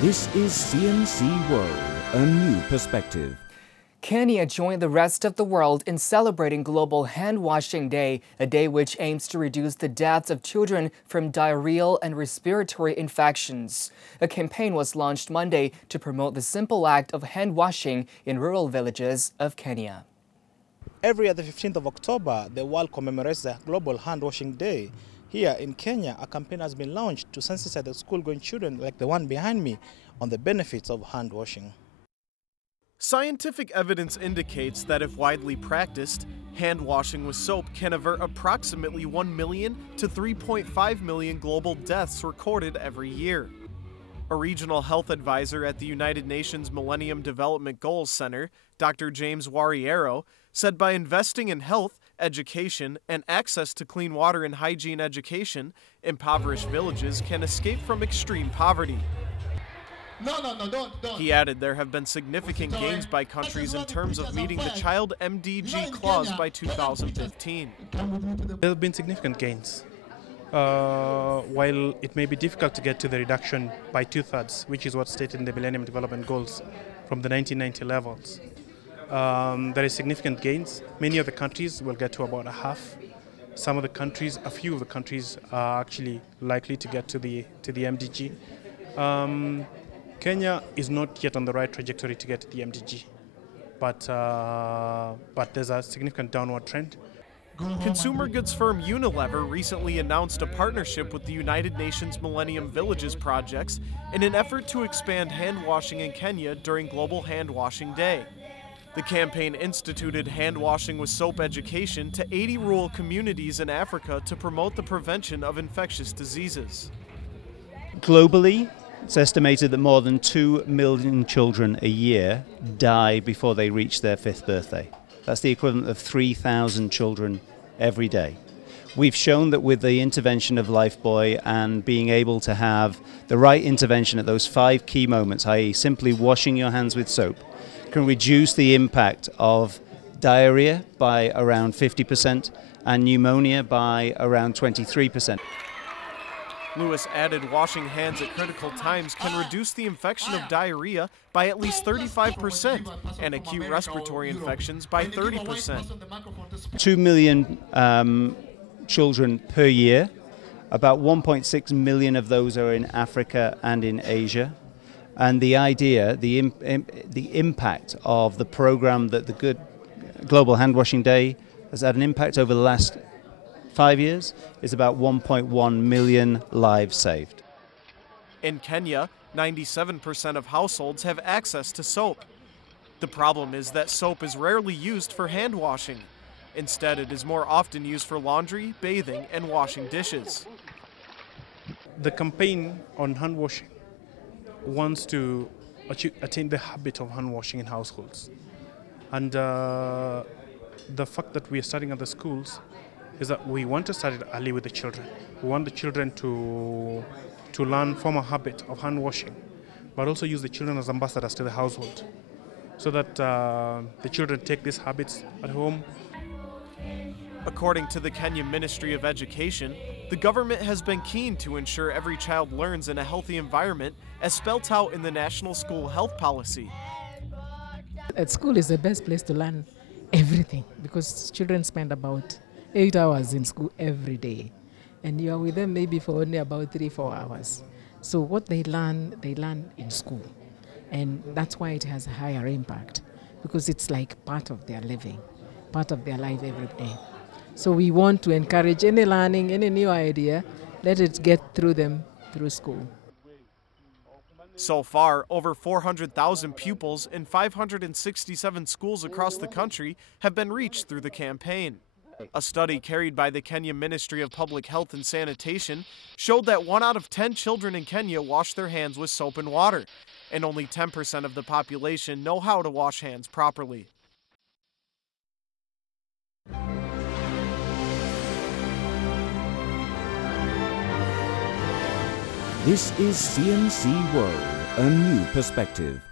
This is CNC World, a new perspective. Kenya joined the rest of the world in celebrating Global Handwashing Day, a day which aims to reduce the deaths of children from diarrheal and respiratory infections. A campaign was launched Monday to promote the simple act of hand washing in rural villages of Kenya. Every other 15th of October, the world commemorates the Global Handwashing Day. Here in Kenya, a campaign has been launched to sensitize the school-going children, like the one behind me, on the benefits of hand washing. Scientific evidence indicates that if widely practiced, hand washing with soap can avert approximately 1 million to 3.5 million global deaths recorded every year. A regional health advisor at the United Nations Millennium Development Goals Center, Dr. James Wariero, said by investing in health, education, and access to clean water and hygiene education, impoverished villages can escape from extreme poverty. Don't. He added there have been significant gains by countries in terms of meeting the Child MDG clause by 2015. There have been significant gains. While it may be difficult to get to the reduction by 2/3, which is what's stated in the Millennium Development Goals from the 1990 levels, there is significant gains. Many of the countries will get to about a half. Some of the countries, a few of the countries, are actually likely to get to the MDG. Kenya is not yet on the right trajectory to get to the MDG, but there's a significant downward trend. Consumer goods firm Unilever recently announced a partnership with the United Nations Millennium Villages projects in an effort to expand hand washing in Kenya during Global Hand Washing Day. The campaign instituted hand washing with soap education to 80 rural communities in Africa to promote the prevention of infectious diseases. Globally, it's estimated that more than 2 million children a year die before they reach their 5th birthday. That's the equivalent of 3,000 children every day. We've shown that with the intervention of Lifebuoy and being able to have the right intervention at those 5 key moments, i.e. simply washing your hands with soap, can reduce the impact of diarrhea by around 50% and pneumonia by around 23%. Lewis added washing hands at critical times can reduce the infection of diarrhea by at least 35% and acute respiratory infections by 30%. 2 million children per year. About 1.6 million of those are in Africa and in Asia. And the idea, the impact of the program that the Good Global Handwashing Day has had an impact over the last 5 years is about 1.1 million lives saved. In Kenya, 97% of households have access to soap. The problem is that soap is rarely used for hand washing. Instead, it is more often used for laundry, bathing, and washing dishes. The campaign on hand washing wants to attain the habit of hand washing in households. And the fact that we are starting at the schools is that we want to start it early with the children. We want the children to form a habit of hand washing, but also use the children as ambassadors to the household, so that the children take these habits at home. According to the Kenyan Ministry of Education, the government has been keen to ensure every child learns in a healthy environment, as spelt out in the National School Health Policy. At school is the best place to learn everything, because children spend about 8 hours in school every day, and you are with them maybe for only about 3-4 hours. So what they learn in school, and that's why it has a higher impact, because it's like part of their living, part of their life every day. So we want to encourage any learning, any new idea, let it get through them through school. So far, over 400,000 pupils in 567 schools across the country have been reached through the campaign. A study carried by the Kenyan Ministry of Public Health and Sanitation showed that 1 out of 10 children in Kenya wash their hands with soap and water, and only 10% of the population know how to wash hands properly. This is CNC World, a new perspective.